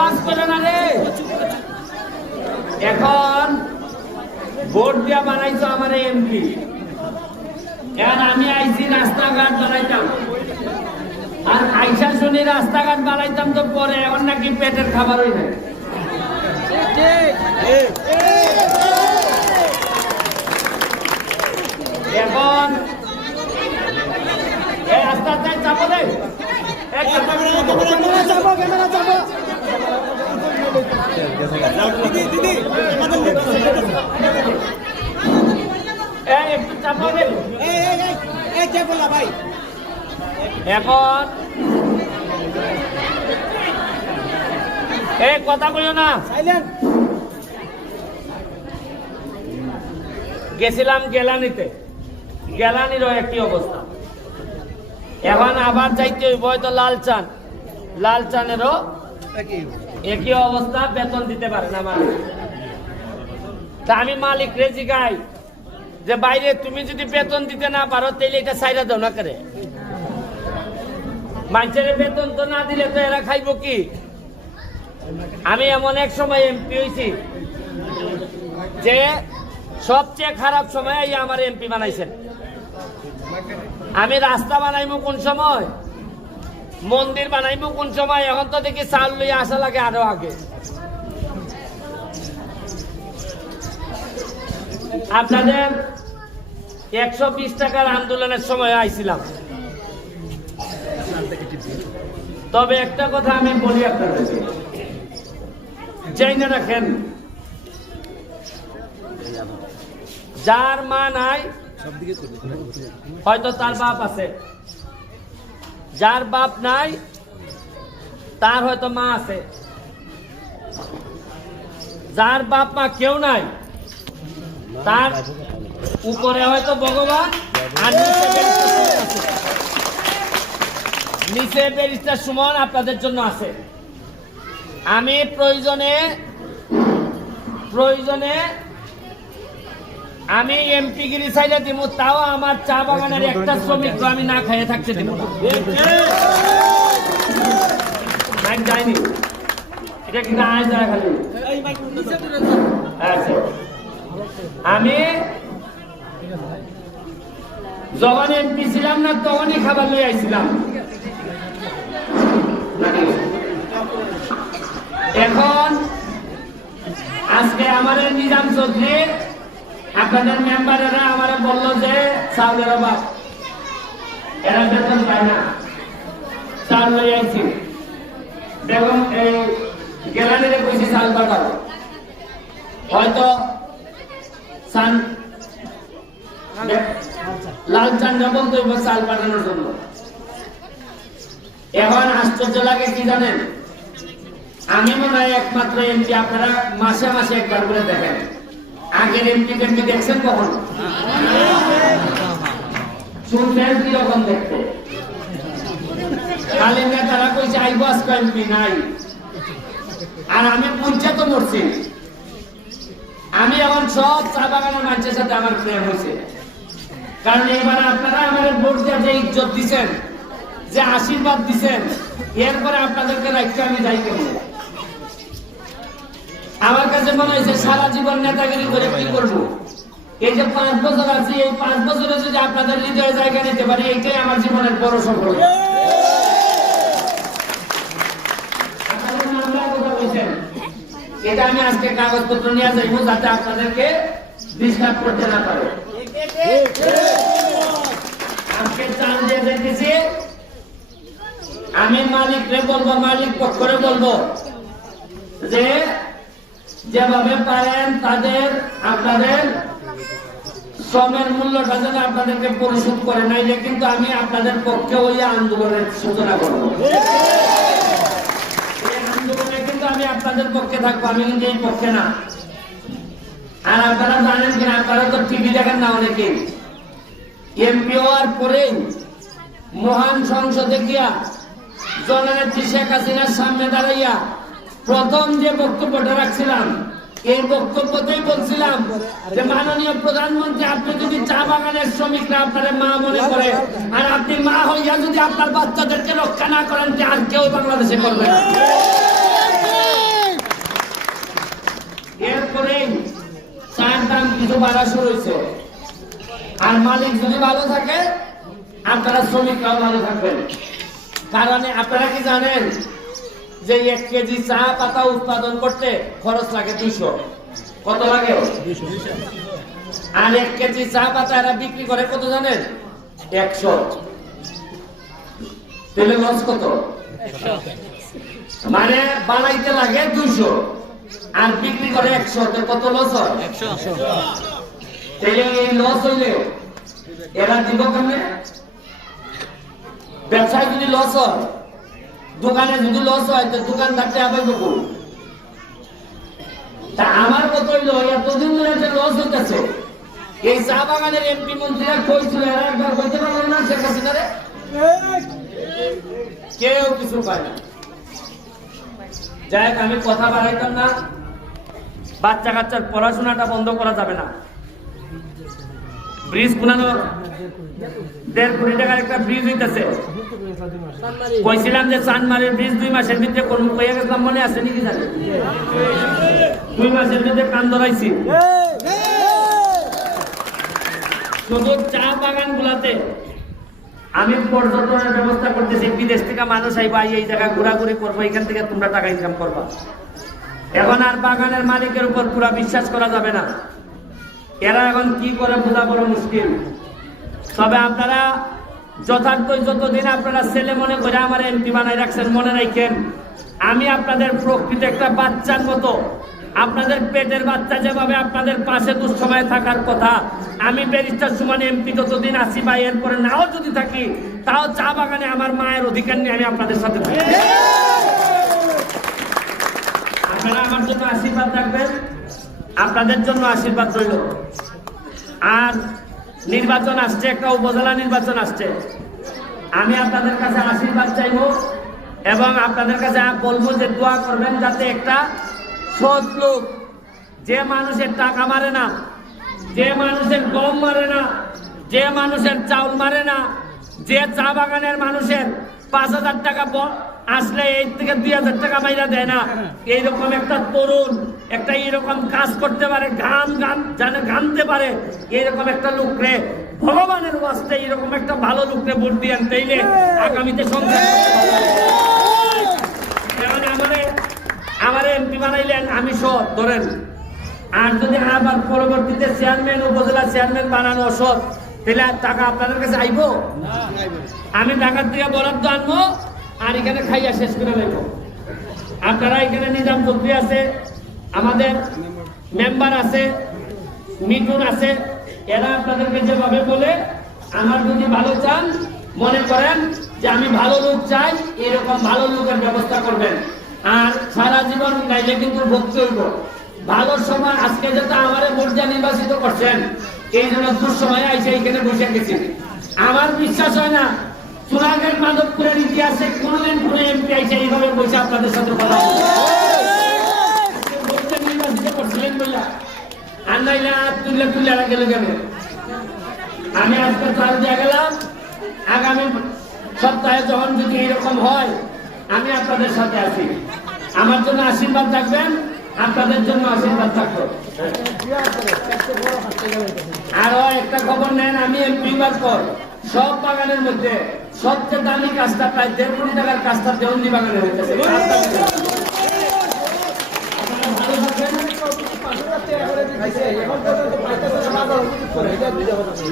Pass করে না রে এখন ভোট দিয়া বানাইছো আমার এমপি এখন আমি আইছি রাস্তাঘাট বানাইতাম আর আইসা শুনি রাস্তাঘাট বানাইতাম তো পরে এখন নাকি পেটের খাবার হয়ে যায় এখন এই আস্তে আস্তে চাপো দে এই চাপো। এই চাপো এখন, এই কথা বলো না গেছিলাম, গেলানিতে। গেলানিরও একই অবস্থা। এখন আবার যাইতে হইব হয়তো লালচান। লালচানেরও একই অবস্থা, বেতন দিতে পারে না মালিক তা আমি মালিক রেজি গাই যে, বাইরে তুমি যদি বেতন দিতে না পারো তাহলে এটা সাইরা দাও না করে? মানুষের বেতন তো না দিলে তো এরা খাইব কি? আমি এমন এক সময় এমপি হয়েছি যে, সবচেয়ে খারাপ সময় আমার এমপি বানাইছেন। আমি রাস্তা বানাইমু কোন সময়? মন্দির বানাইমু কোন সময়? এখন তো দেখি চাল লইয়া আসা লাগে আরও আগে। আপনাদের একশো বিশ টাকার আন্দোলনের সময় আইছিলাম। তবে একটা কথা আমি বলি আপনাদেরকে জেনে রাখেন, যার মা নাই, হয়তো তার বাপ আছে। যার বাপ নাই, তার হয়তো মা আছে। যার বাপ মা কেউ নাই, তার উপরে হয়তো ভগবান নিচে ব্যারিস্টার সুমন আপনাদের জন্য আছে। আমি প্রয়োজনে প্রয়োজনে আমি এমপি গিরি সাইডে দিব তাও আমার চা বাগানের একটা শ্রমিক আমি না খাইয়ে থাকতে দিব না যায়নি। এটা কি না খালি? আচ্ছা। আমি যখন এমপি ছিলাম না তখনই খাবার লই আইছিলাম। এখন আজকে আমাদের নিজাম চৌধুরী আপনাদের মেম্বারেরা আমারে বলল যে, চাউলের অভাব। এরা বেতন পায় না। চাল লই আইছি। বেগম, এই গেলানিরে কইছি চাল পাঠাবো হয়তো সান লাল চান যখন তৈব চাল পাঠানোর জন্য। এখন আশ্চর্য লাগে কি জানেন? আমি মনে হয় একমাত্র এমপি, আপনারা মাসে মাসে একবার করে দেখেন। আগের এমপি এমপি দেখছেন কখন? শুনছেন কীরকম দেখতে। খালি নেতারা কইছে আইব আজকে এমপি নাই? আর আমি পঞ্চায়েত মরছি। আমি এখন সব চা বাগানের মানুষের সাথে আমার প্রেম হয়েছে। কারণ এবার আপনারা আমাদের ভোট দিয়ে যে ইজ্জত দিচ্ছেন যে আশীর্বাদ দিচ্ছেন এরপরে আপনাদেরকে রাখতে আমি যাই কেমন আমার কাছে মনে হয়েছে সারা জীবন নেতাগিরি করে কি করব? এই যে পাঁচ বছর আছে, এই পাঁচ বছরে যদি আপনাদের হৃদয় জায়গা নিতে পারি, এইটাই আমার জীবনের বড় সফলতা এটা আমি আজকে কাগজপত্র নিয়ে যাইব যাতে আপনাদেরকে ডিস্টার্ব করতে না পারে। আজকে চাল দিয়ে যাইতেছি। আমি মালিকরে বলব, মালিক পক্ষরে বলব যে যেভাবে পারেন তাদের আপনাদের শ্রমের মূল্যটা যেন আপনাদেরকে পরিশোধ করে নাইলে কিন্তু আমি আপনাদের পক্ষে ওই আন্দোলনের সূচনা করব। আপনাদের পক্ষে থাকব, আমি কিন্তু আর আপনারা জানেন তো টিভি দেখেন না অনেকে। মহান সংসদে গিয়া সামনে দাঁড়াইয়া প্রথম যে বক্তব্যটা রাখছিলাম, এই বক্তব্যতেই বলছিলাম যে মাননীয় প্রধানমন্ত্রী, আপনি যদি চা বাগানের শ্রমিকরা আপনার মা মনে করে, আর আপনি মা হইয়া যদি আপনার বাচ্চাদেরকে রক্ষা না করেন, যে আর কেউ বাংলাদেশে করবে এরপরে চার দাম কিছু বাড়া শুরু হয়েছে। আর মালিক যদি ভালো থাকে, আপনারা শ্রমিকরাও ভালো থাকবেন। কারণে আপনারা কি জানেন যে এক কেজি চা পাতা উৎপাদন করতে খরচ লাগে দুইশো। কত লাগে? আর এক কেজি চা পাতা এরা বিক্রি করে কত জানেন? একশো। তাহলে লস কত? মানে বানাইতে লাগে দুইশো, আর বিক্রি করে একশো কত লস হয়? তাহলে এই লস হইলে এরা দিব কেমনে? ব্যবসায় যদি লস হয় দোকানে যদি লস হয়, তো দোকানদারটা আবার দেখুন তা আমার কত হইল এতদিন ধরে যে লস হইতেছে। এই চা বাগানের এমপি মন্ত্রীরা কইছিল, এরা একবার বলতে পারল না, শেখ হাসিনারে। কেউ কিছু পায় না। যাই আমি কথা বাড়াইতাম না। বাচ্চা কাচ্চার পড়াশোনাটা বন্ধ করা যাবে না। ব্রিজ বানানো দেড় কোটি টাকার একটা ব্রিজ হইতেছে। কইছিলাম যে চানমারের ব্রিজ দুই মাসের ভিতরে কোন কইয়া গেছিলাম, মনে আছে নাকি জানি? দুই মাসের ভিতরে কান ধরাইছি। শুধু চা বাগান গুলাতে আমি পর্যটনের ব্যবস্থা করতেছি, বিদেশ থেকে মানুষ আইবা, আই এই জায়গা ঘোরাঘুরি করব, এখান থেকে তোমরা টাকা ইনকাম করবা। এখন আর বাগানের মালিকের উপর পুরা বিশ্বাস করা যাবে না। এরা এখন কি করে বোঝা বড় মুশকিল? তবে আপনারা যথার্থই যতদিন আপনারা ছেলে মনে করে আমার এমপি বানাই রাখছেন, মনে রাখেন, আমি আপনাদের প্রকৃত একটা বাচ্চার মতো, আপনাদের পেটের বাচ্চা যেভাবে আপনাদের পাশে দুঃসময়ে থাকার কথা, আমি ব্যারিস্টার সুমান এমপি যতদিন আসি বা এরপরে নাও যদি থাকি, তাও চা বাগানে আমার মায়ের অধিকার নিয়ে আমি আপনাদের সাথে থাকি। আপনারা আমার জন্য আশীর্বাদ রাখবেন। আপনাদের জন্য আশীর্বাদ রইল। আর নির্বাচন আসছে, একটা উপজেলা নির্বাচন আসছে। আমি আপনাদের কাছে আশীর্বাদ চাইব এবং আপনাদের কাছে বলব যে দোয়া করবেন যাতে একটা সৎ লোক, যে মানুষের টাকা মারে না, যে মানুষের গম মারে না, যে মানুষের চাউল মারে না, যে চা বাগানের মানুষের পাঁচ হাজার টাকা আসলে এই থেকে দুই হাজার টাকা বাইরা দেয় না। এইরকম একটা তরুণ একটা এইরকম কাজ করতে পারে গান গান জানে গানতে পারে এইরকম একটা লোকরে ভগবানের ওয়াস্তে এইরকম একটা ভালো লোকরে ভোট দিয়ে তাইলে আগামীতে সংসার যেমন আমারে আমার এমপি বানাইলেন আমি সৎ ধরেন। আর যদি আবার পরবর্তীতে চেয়ারম্যান উপজেলা চেয়ারম্যান বানানো অসৎ তাহলে আর টাকা আপনাদের কাছে আইবো? আমি টাকার থেকে বরাদ্দ আনব? আর এখানে খাইয়া শেষ করে দেব। আপনারা এখানে নিজাম চৌধুরী আছে, আমাদের মেম্বার আছে মিটুন আছে, এরা আপনাদেরকে যেভাবে বলে, আমার যদি ভালো চান, মনে করেন যে আমি ভালো লোক চাই, এরকম ভালো লোকের ব্যবস্থা করবেন। আর সারা জীবন গাইলে কিন্তু ভক্তি হইব। ভালো সময় আজকে যেটা আমার মর্যাদা নির্বাচিত করছেন, এই জন্য দুঃসময় আইসে এখানে বসে গেছি। আমার বিশ্বাস হয় না চুরাগের মাধবপুরের ইতিহাসে কোনদিন কোন এমপি আইসে এইভাবে বসে আপনাদের সাথে কথা। করছিলেন বললা আর নাইলে তুললে তুলে আর গেলে কেন? আমি আজকে চাল দিয়ে গেলাম, আগামী সপ্তাহে যখন যদি এরকম হয়, আমি আপনাদের সাথে আছি। আমার জন্য আশীর্বাদ থাকবেন, আপনাদের জন্য আশীর্বাদ থাকবে। আরও একটা খবর নেন, আমি এমপি পর। সব বাগানের মধ্যে সবচেয়ে দামি কাজটা প্রায় দেড় কোটি টাকার কাজটা দেওয়ানি বাগানে হইতেছে। আপনারা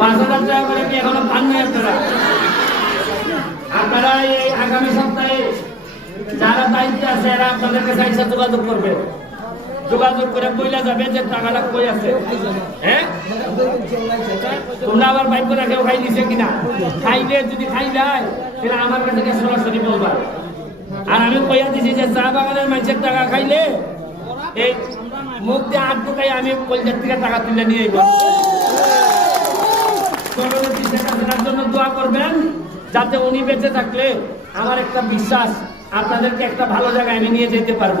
পাঁচ হাজার টাকা করে কি এখনও পান নাই আপনারা? আপনারা এই আগামী সপ্তাহে যারা দায়িত্বে আছে এরা আপনাদের কাছে যোগাযোগ করবে। যোগাযোগ করে কইলা যাবে যে টাকাটা কই আছে। হ্যাঁ? তোমরা আবার বাইক করে কেউ খাই দিছে কিনা? খাইলে যদি খাই যায় তাহলে আমার কাছে সরাসরি বলবা। আর আমি কইয়া দিছি যে চা বাগানের মানুষের টাকা খাইলে, এই মুখ দিয়ে আট ঢুকাই আমি কলজার থেকে টাকা তুলে নিয়ে আইব। জন্য দোয়া করবেন, যাতে উনি বেঁচে থাকলে আমার একটা বিশ্বাস, আপনাদেরকে একটা ভালো জায়গায় আমি নিয়ে যেতে পারব।